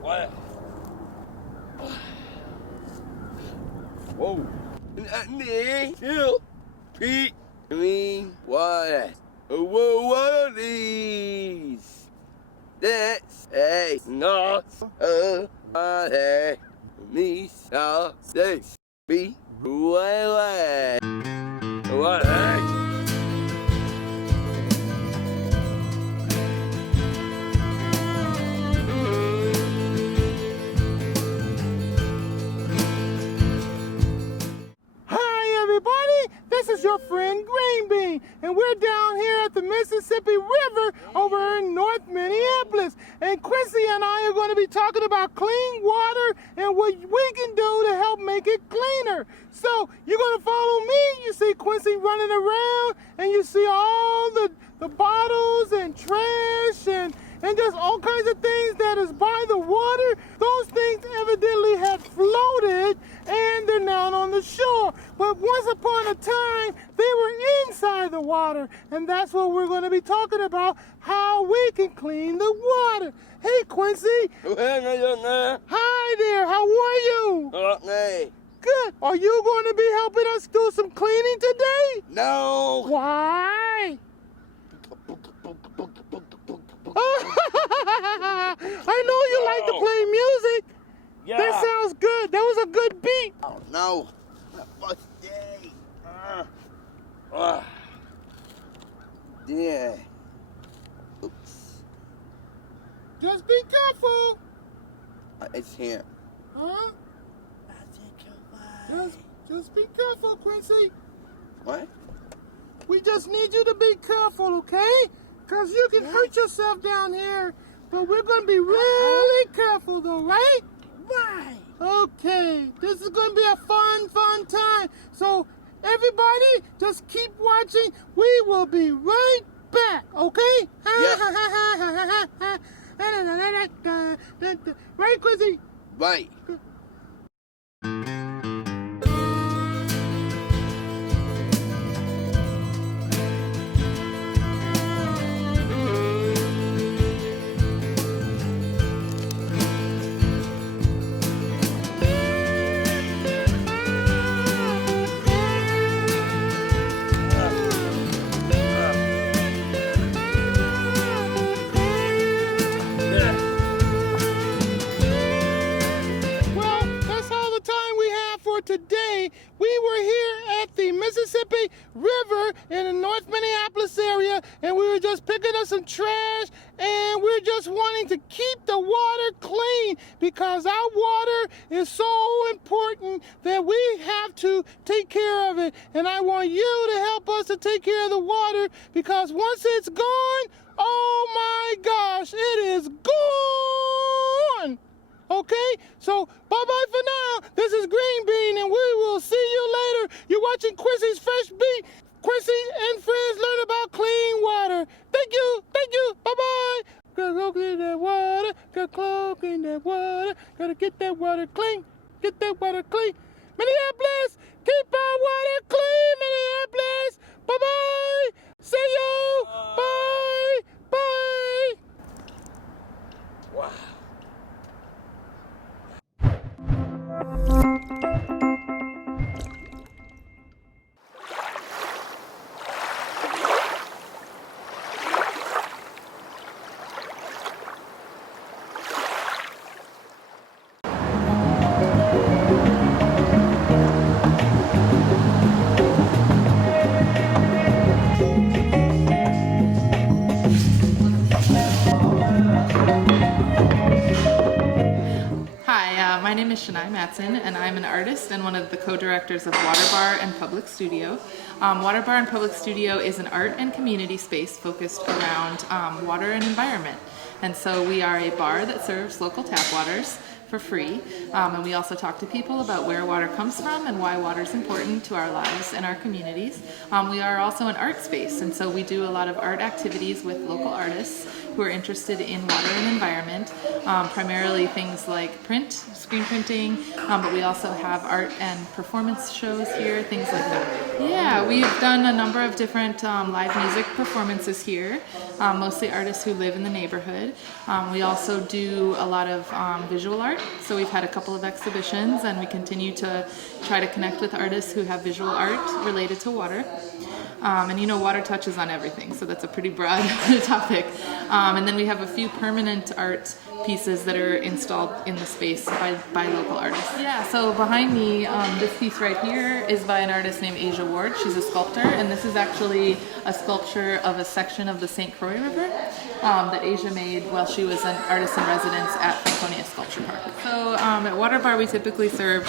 What? Whoa. Chill. Pete. Clean water. Whoa, what are these? That's a not a water. These are this. Be away. What? This is your friend Green Bean, and we're down here at the Mississippi River over in North Minneapolis. And Quincy and I are going to be talking about clean water and what we can do to help make it cleaner. So you're going to follow me. You see Quincy running around, and you see all the bottles and trash and just all kinds of things that is by the water. Those things evidently had floated and they're now on the shore. But once upon a time, they were inside the water. And that's what we're going to be talking about, how we can clean the water. Hey, Quincy. Hi there. How are you? Good. Are you going to be helping us do some cleaning today? No. Why? I know you like to play music. Yeah. That sounds good. That was a good beat. Oh, no. First day. Yeah. Oops. Just be careful. It's here. Huh? Just be careful, Quincy. What? We just need you to be careful, okay? Because you can hurt yourself down here. But we're going to be really careful, though, right? Right. Okay. This is going to be a fun time. So, everybody, just keep watching. We will be right back, okay? Yeah. Right, Quincy? Right. Today, we were here at the Mississippi River in the North Minneapolis area, and we were just picking up some trash, and we're just wanting to keep the water clean because our water is so important that we have to take care of it. And I want you to help us to take care of the water because once it's gone, oh my gosh, it is gone! Okay, so bye-bye for now. This is Green Bean, and we will see you later. You're watching Quincy's Fresh Beat. Quincy and friends learn about clean water. Thank you, bye-bye. Gotta go clean that water, gotta clean that water, gotta get that water clean, Minneapolis, keep our water clean, Minneapolis. Bye-bye. See you. Bye. Bye. Wow. Hi, my name is Shania Matson, and I'm an artist and one of the co-directors of Water Bar and Public Studio. Water Bar and Public Studio is an art and community space focused around water and environment. And so we are a bar that serves local tap waters for free, and we also talk to people about where water comes from and why water is important to our lives and our communities. We are also an art space, and so we do a lot of art activities with local artists who are interested in water and environment, primarily things like print, screen printing, but we also have art and performance shows here, things like that. Yeah, we've done a number of different live music performances here, mostly artists who live in the neighborhood. We also do a lot of visual art, so we've had a couple of exhibitions, and we continue to try to connect with artists who have visual art related to water. And you know, water touches on everything, so that's a pretty broad topic. And then we have a few permanent art pieces that are installed in the space by local artists. Yeah, so behind me, this piece right here is by an artist named Asia Ward. She's a sculptor, and this is actually a sculpture of a section of the St. Croix River that Asia made while she was an artist in residence at Franconia Sculpture Park. So at Water Bar, we typically serve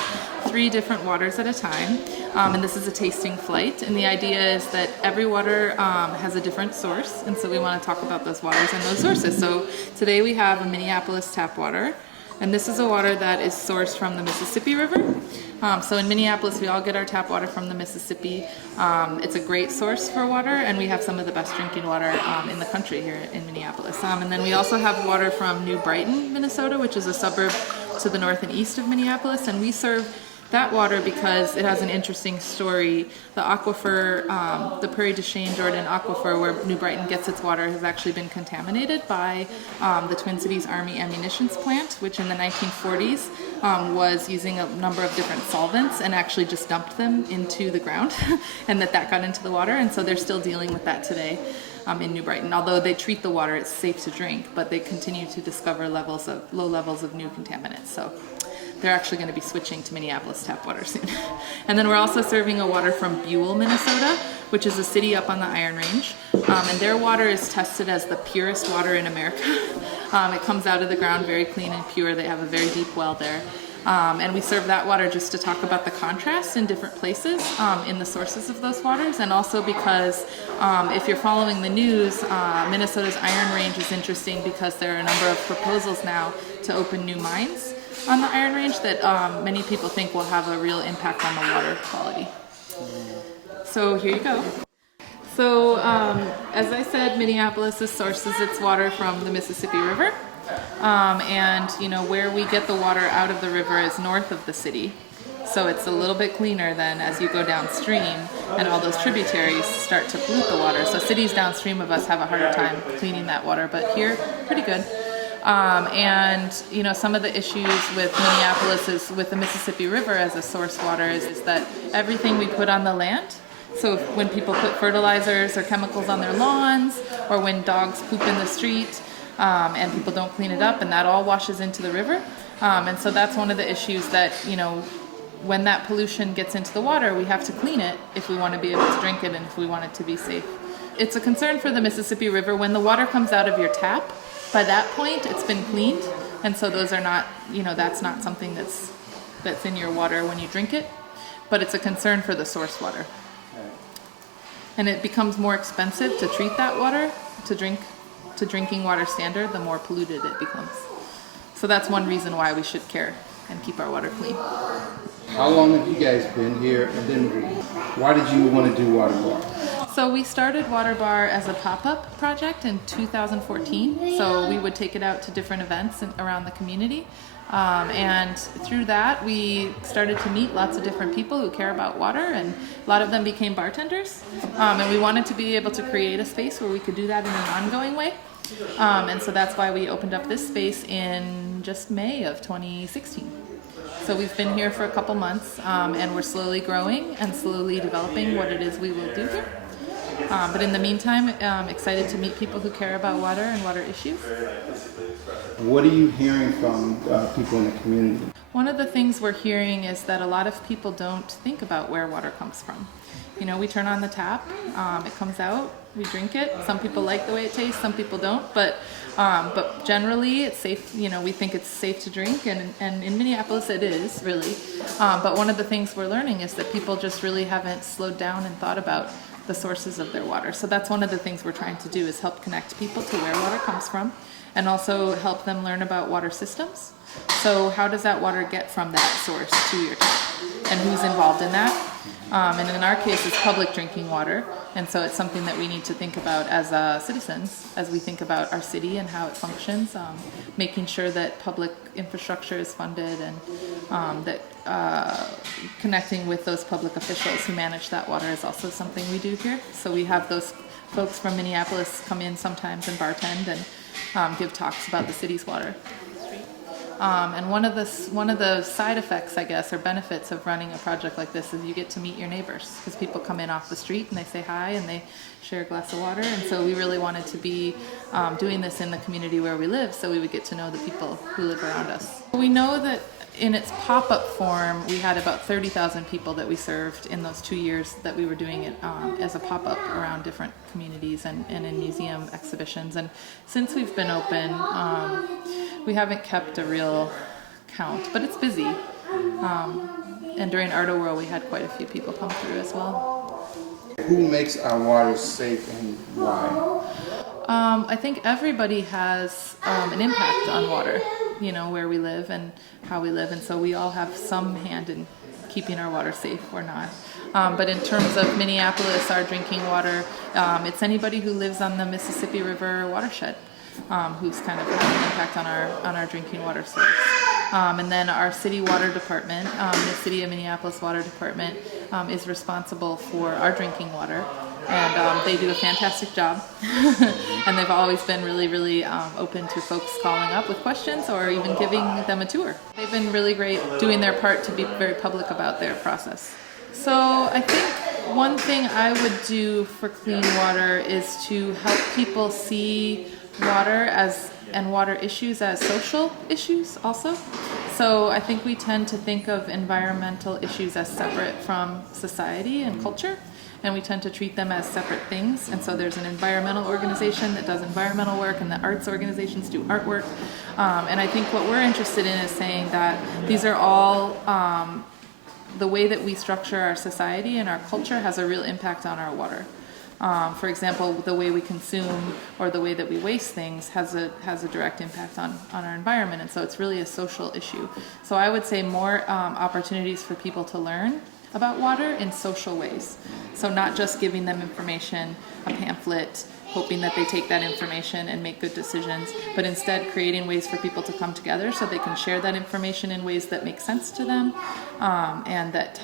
3 different waters at a time, and this is a tasting flight, and the idea is that every water has a different source, and so we want to talk about those waters and those sources. So today we have a Minneapolis tap water, and this is a water that is sourced from the Mississippi River. So in Minneapolis, we all get our tap water from the Mississippi. It's a great source for water, and we have some of the best drinking water in the country here in Minneapolis. And then we also have water from New Brighton, Minnesota, which is a suburb to the north and east of Minneapolis, and we serve that water because it has an interesting story. The aquifer, the Prairie du Chien Jordan aquifer, where New Brighton gets its water, has actually been contaminated by the Twin Cities Army ammunitions plant, which in the 1940s was using a number of different solvents and actually just dumped them into the ground, and that got into the water, and so they're still dealing with that today. In New Brighton. Although they treat the water, it's safe to drink, but they continue to discover low levels of new contaminants. So they're actually going to be switching to Minneapolis tap water soon. And then we're also serving a water from Buell, Minnesota, which is a city up on the Iron Range. And their water is tested as the purest water in America. It comes out of the ground very clean and pure. They have a very deep well there. And we serve that water just to talk about the contrast in different places in the sources of those waters, and also because if you're following the news, Minnesota's Iron Range is interesting because there are a number of proposals now to open new mines on the Iron Range that many people think will have a real impact on the water quality. So here you go. So as I said, Minneapolis sources its water from the Mississippi River. And you know, where we get the water out of the river is north of the city, so it's a little bit cleaner than as you go downstream and all those tributaries start to pollute the water. So cities downstream of us have a harder time cleaning that water, but here, pretty good. And you know, some of the issues with Minneapolis is with the Mississippi River as a source water is that everything we put on the land, so when people put fertilizers or chemicals on their lawns, or when dogs poop in the street, and people don't clean it up, and that all washes into the river. And so that's one of the issues that, you know, when that pollution gets into the water, we have to clean it if we want to be able to drink it and if we want it to be safe. It's a concern for the Mississippi River. When the water comes out of your tap, by that point it's been cleaned, and so those are not, you know, that's not something that's in your water when you drink it, but it's a concern for the source water. And it becomes more expensive to treat that water to drinking water standard, the more polluted it becomes. So that's one reason why we should care and keep our water clean. How long have you guys been here, and then why did you want to do Water Bar? So we started Water Bar as a pop-up project in 2014. So we would take it out to different events around the community. And through that, we started to meet lots of different people who care about water, and a lot of them became bartenders. And we wanted to be able to create a space where we could do that in an ongoing way. And so that's why we opened up this space in just May of 2016. So we've been here for a couple months, and we're slowly growing and slowly developing what it is we will do here. But in the meantime, excited to meet people who care about water and water issues. What are you hearing from people in the community? One of the things we're hearing is that a lot of people don't think about where water comes from. You know, we turn on the tap, it comes out, We drink it. Some people like the way it tastes, some people don't. But generally, it's safe. You know, we think it's safe to drink, and in Minneapolis, it is really. But one of the things we're learning is that people just really haven't slowed down and thought about the sources of their water. So that's one of the things we're trying to do is help connect people to where water comes from, and also help them learn about water systems. So how does that water get from that source to your tap, and who's involved in that? And in our case, it's public drinking water, and so it's something that we need to think about as citizens, as we think about our city and how it functions, making sure that public infrastructure is funded, and that connecting with those public officials who manage that water is also something we do here. So we have those folks from Minneapolis come in sometimes and bartend and give talks about the city's water. And one of the side effects, I guess, or benefits of running a project like this is you get to meet your neighbors, because people come in off the street and they say hi and they share a glass of water. And so we really wanted to be doing this in the community where we live, so we would get to know the people who live around us. We know that in its pop-up form, we had about 30,000 people that we served in those 2 years that we were doing it as a pop-up around different communities and in museum exhibitions. And since we've been open, we haven't kept a real count, but it's busy. And during Arto World, we had quite a few people come through as well. Who makes our water safe and why? I think everybody has an impact on water, you know, where we live and how we live, and so we all have some hand in keeping our water safe or not. But in terms of Minneapolis, our drinking water, it's anybody who lives on the Mississippi River watershed who's kind of having an impact on our drinking water source. And then our city water department, the City of Minneapolis Water Department, is responsible for our drinking water. And they do a fantastic job. And they've always been really, really open to folks calling up with questions or even giving them a tour. They've been really great doing their part to be very public about their process. So I think one thing I would do for clean water is to help people see water and water issues as social issues also. So I think we tend to think of environmental issues as separate from society and culture, and we tend to treat them as separate things. And so there's an environmental organization that does environmental work, and the arts organizations do artwork. And I think what we're interested in is saying that these are all the way that we structure our society and our culture has a real impact on our water. For example, the way we consume or the way that we waste things has a direct impact on our environment, and so it's really a social issue. So I would say more opportunities for people to learn about water in social ways. So not just giving them information, a pamphlet, hoping that they take that information and make good decisions, but instead creating ways for people to come together so they can share that information in ways that make sense to them and that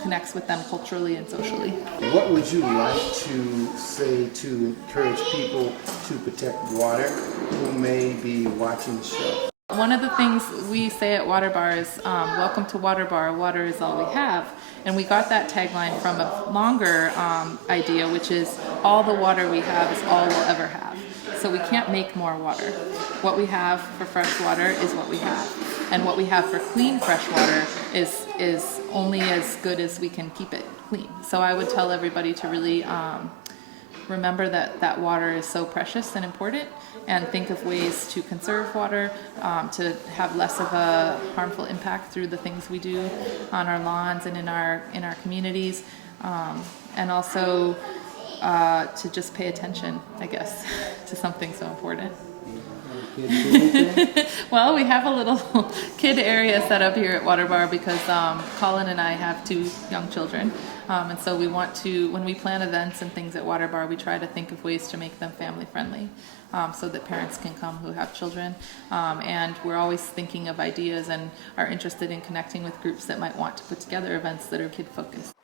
connects with them culturally and socially. What would you like to say to encourage people to protect water who may be watching the show? One of the things we say at Water Bar is, welcome to Water Bar, water is all we have. And we got that tagline from a longer idea, which is all the water we have is all we'll ever have. So we can't make more water. What we have for fresh water is what we have. And what we have for clean fresh water is only as good as we can keep it clean. So I would tell everybody to really remember that water is so precious and important, and think of ways to conserve water, to have less of a harmful impact through the things we do on our lawns and in our communities, and also to just pay attention, I guess, to something so important. Well, we have a little kid area set up here at Water Bar because Colin and I have 2 young children. And so we want to, when we plan events and things at Water Bar, we try to think of ways to make them family friendly so that parents can come who have children. And we're always thinking of ideas and are interested in connecting with groups that might want to put together events that are kid focused.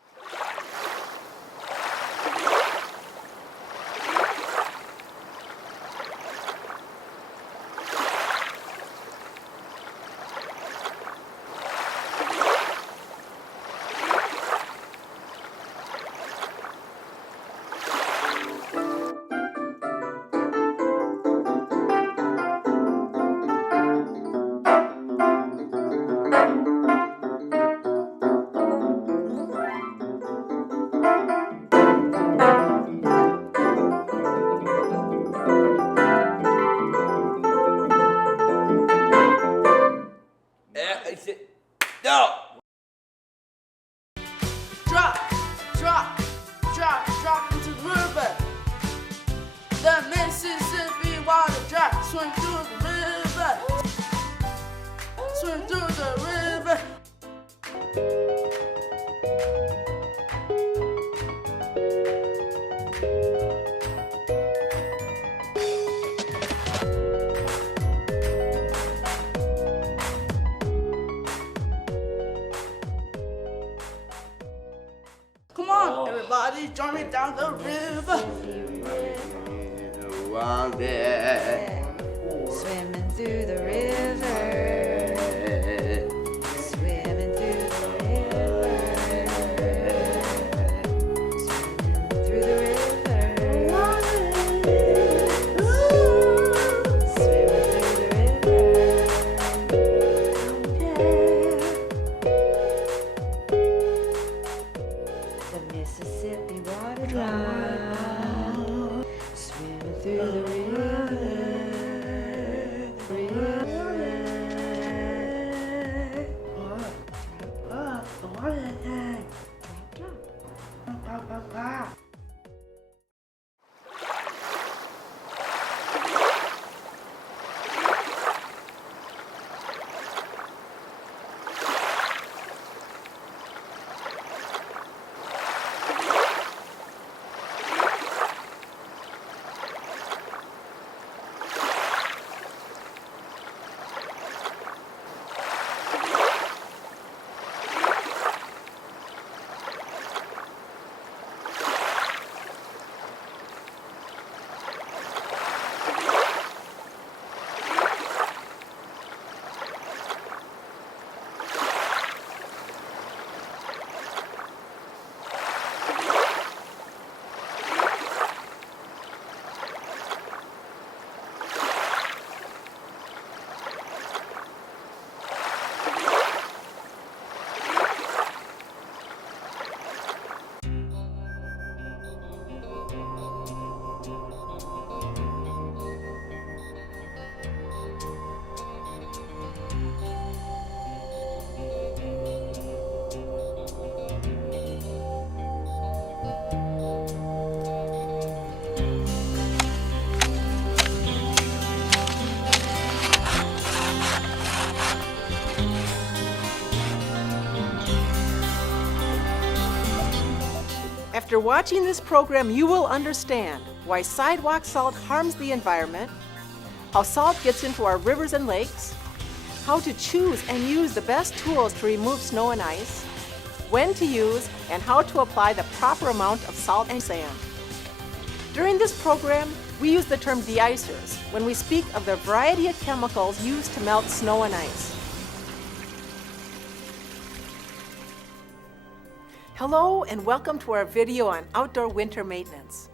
I said, no. Drop, drop, drop, drop into the river. The Mississippi water drop, swim through the river. Swim through the river. Come on, everybody, join me down the river. Swimming through the river. Swimming through the river. Swimming through the river. Swimming through the river. The Mississippi water drop. Swimming through the river. After watching this program, you will understand why sidewalk salt harms the environment, how salt gets into our rivers and lakes, how to choose and use the best tools to remove snow and ice, when to use and how to apply the proper amount of salt and sand. During this program, we use the term de-icers when we speak of the variety of chemicals used to melt snow and ice. Hello and welcome to our video on outdoor winter maintenance.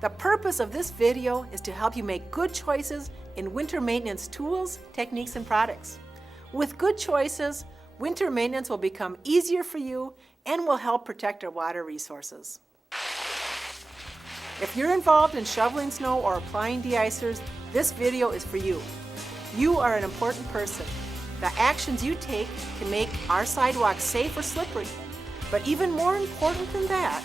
The purpose of this video is to help you make good choices in winter maintenance tools, techniques, and products. With good choices, winter maintenance will become easier for you and will help protect our water resources. If you're involved in shoveling snow or applying de-icers, this video is for you. You are an important person. The actions you take can make our sidewalks safe or slippery. But even more important than that,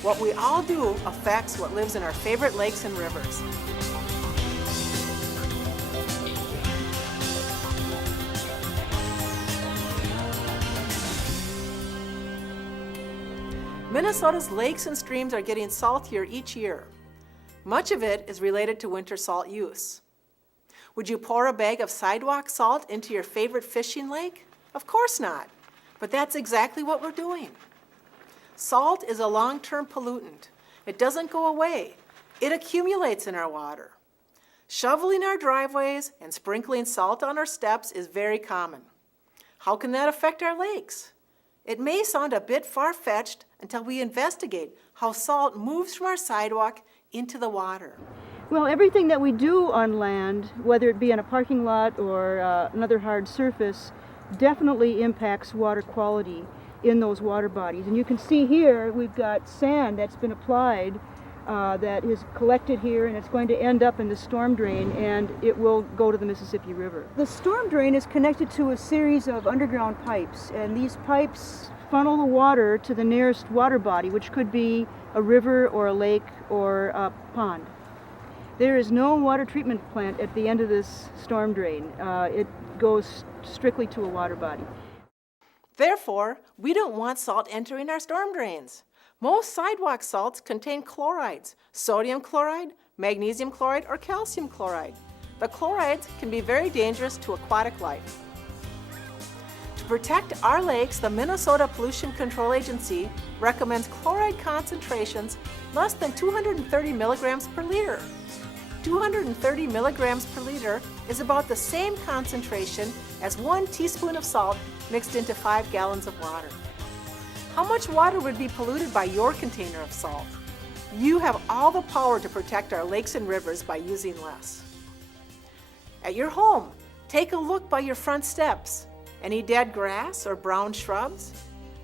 what we all do affects what lives in our favorite lakes and rivers. Minnesota's lakes and streams are getting saltier each year. Much of it is related to winter salt use. Would you pour a bag of sidewalk salt into your favorite fishing lake? Of course not. But that's exactly what we're doing. Salt is a long-term pollutant. It doesn't go away. It accumulates in our water. Shoveling our driveways and sprinkling salt on our steps is very common. How can that affect our lakes? It may sound a bit far-fetched until we investigate how salt moves from our sidewalk into the water. Well, everything that we do on land, whether it be in a parking lot or another hard surface, definitely impacts water quality in those water bodies. And you can see here we've got sand that's been applied that is collected here, and it's going to end up in the storm drain, and it will go to the Mississippi River. The storm drain is connected to a series of underground pipes, and these pipes funnel the water to the nearest water body, which could be a river or a lake or a pond. There is no water treatment plant at the end of this storm drain. It goes strictly to a water body. Therefore, we don't want salt entering our storm drains. Most sidewalk salts contain chlorides, sodium chloride, magnesium chloride, or calcium chloride. The chlorides can be very dangerous to aquatic life. To protect our lakes, the Minnesota Pollution Control Agency recommends chloride concentrations less than 230 milligrams per liter. 230 milligrams per liter is about the same concentration as 1 teaspoon of salt mixed into 5 gallons of water. How much water would be polluted by your container of salt? You have all the power to protect our lakes and rivers by using less. At your home, take a look by your front steps. Any dead grass or brown shrubs?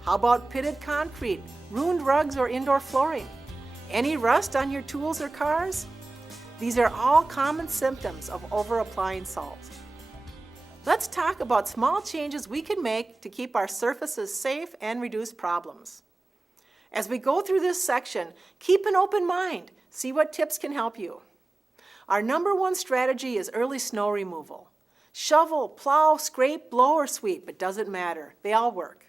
How about pitted concrete, ruined rugs, or indoor flooring? Any rust on your tools or cars? These are all common symptoms of over-applying salt. Let's talk about small changes we can make to keep our surfaces safe and reduce problems. As we go through this section, keep an open mind. See what tips can help you. Our number one strategy is early snow removal. Shovel, plow, scrape, blow, or sweep, it doesn't matter. They all work.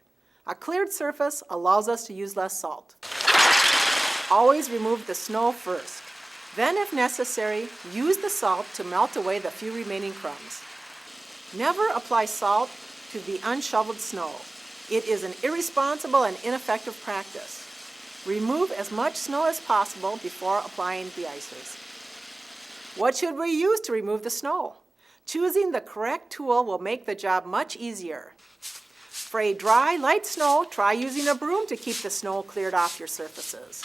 A cleared surface allows us to use less salt. Always remove the snow first. Then, if necessary, use the salt to melt away the few remaining crumbs. Never apply salt to the unshoveled snow. It is an irresponsible and ineffective practice. Remove as much snow as possible before applying de-icers. What should we use to remove the snow? Choosing the correct tool will make the job much easier. For a dry, light snow, try using a broom to keep the snow cleared off your surfaces.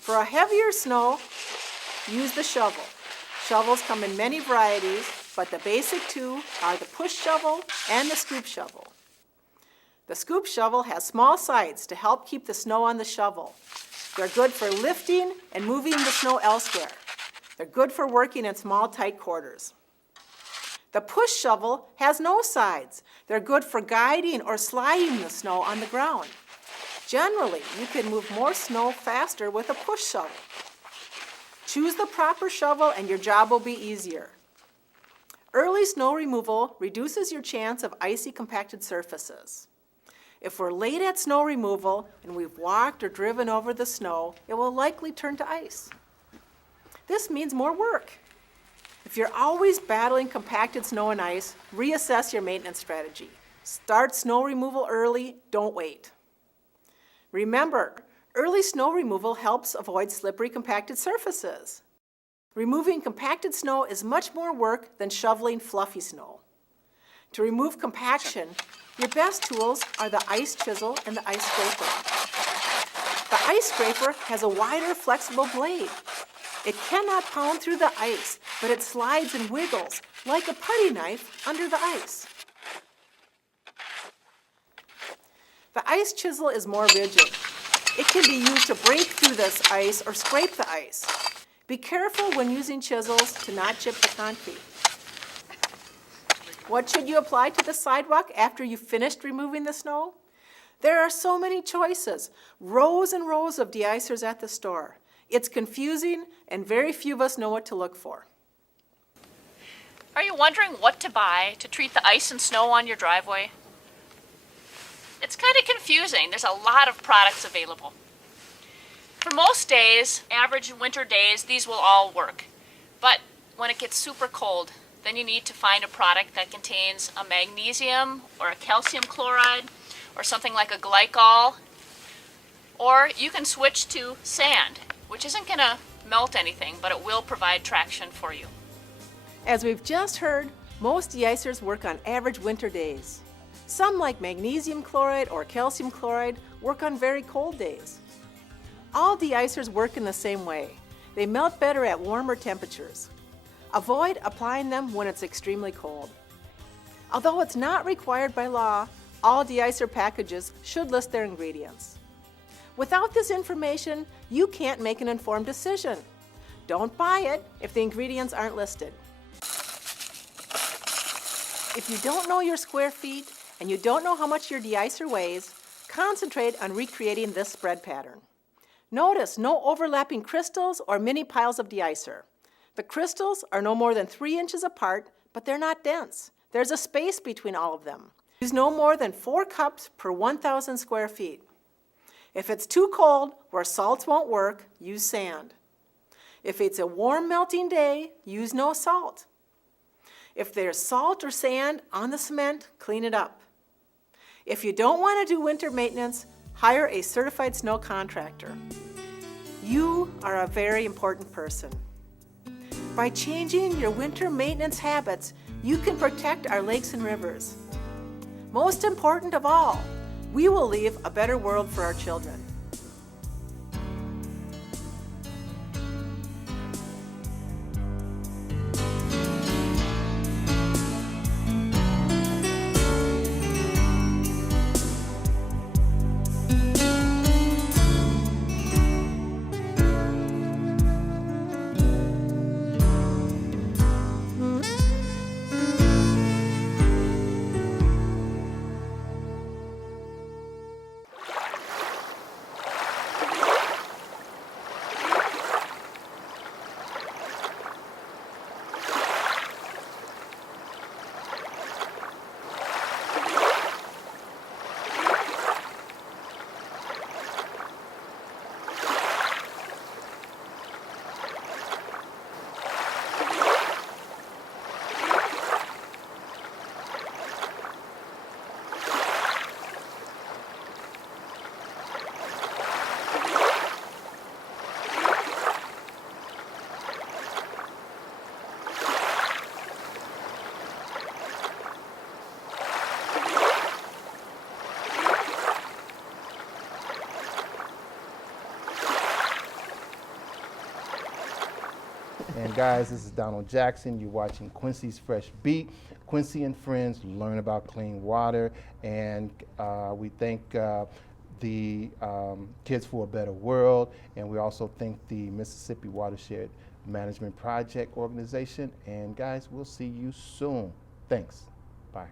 For a heavier snow, use the shovel. Shovels come in many varieties, but the basic two are the push shovel and the scoop shovel. The scoop shovel has small sides to help keep the snow on the shovel. They're good for lifting and moving the snow elsewhere. They're good for working in small, tight quarters. The push shovel has no sides. They're good for guiding or sliding the snow on the ground. Generally, you can move more snow faster with a push shovel. Choose the proper shovel and your job will be easier. Early snow removal reduces your chance of icy compacted surfaces. If we're late at snow removal and we've walked or driven over the snow, it will likely turn to ice. This means more work. If you're always battling compacted snow and ice, reassess your maintenance strategy. Start snow removal early, don't wait. Remember, early snow removal helps avoid slippery compacted surfaces. Removing compacted snow is much more work than shoveling fluffy snow. To remove compaction, your best tools are the ice chisel and the ice scraper. The ice scraper has a wider, flexible blade. It cannot pound through the ice, but it slides and wiggles like a putty knife under the ice. The ice chisel is more rigid. It can be used to break through this ice or scrape the ice. Be careful when using chisels to not chip the concrete. What should you apply to the sidewalk after you've finished removing the snow? There are so many choices, rows and rows of de-icers at the store. It's confusing and very few of us know what to look for. Are you wondering what to buy to treat the ice and snow on your driveway? It's kind of confusing. There's a lot of products available. For most days, average winter days, these will all work. But when it gets super cold, then you need to find a product that contains a magnesium or a calcium chloride or something like a glycol. Or you can switch to sand, which isn't going to melt anything, but it will provide traction for you. As we've just heard, most de-icers work on average winter days. Some, like magnesium chloride or calcium chloride, work on very cold days. All de-icers work in the same way. They melt better at warmer temperatures. Avoid applying them when it's extremely cold. Although it's not required by law, all de-icer packages should list their ingredients. Without this information, you can't make an informed decision. Don't buy it if the ingredients aren't listed. If you don't know your square feet and you don't know how much your de-icer weighs, concentrate on recreating this spread pattern. Notice no overlapping crystals or mini piles of de-icer. The crystals are no more than 3 inches apart, but they're not dense. There's a space between all of them. Use no more than 4 cups per 1,000 square feet. If it's too cold where salts won't work, use sand. If it's a warm melting day, use no salt. If there's salt or sand on the cement, clean it up. If you don't want to do winter maintenance, hire a certified snow contractor. You are a very important person. By changing your winter maintenance habits, you can protect our lakes and rivers. Most important of all, we will leave a better world for our children. And guys, this is Donald Jackson. You're watching Quincy's Fresh Beat. Quincy and friends learn about clean water, and we thank the Kids for a Better World, and we also thank the Mississippi Watershed Management Project organization. And guys, we'll see you soon. Thanks. Bye.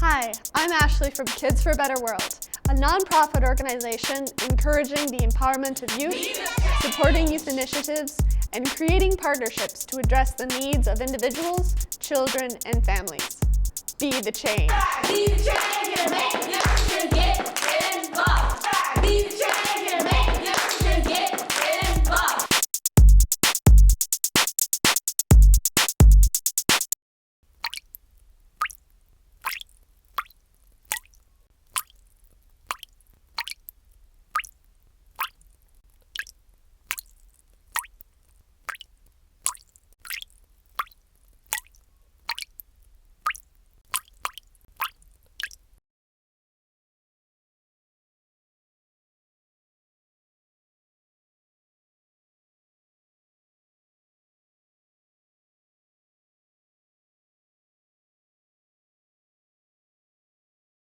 Hi, I'm Ashley from Kids for a Better World, a nonprofit organization encouraging the empowerment of youth, supporting youth initiatives, and creating partnerships to address the needs of individuals, children, and families. Be the change. Be the change,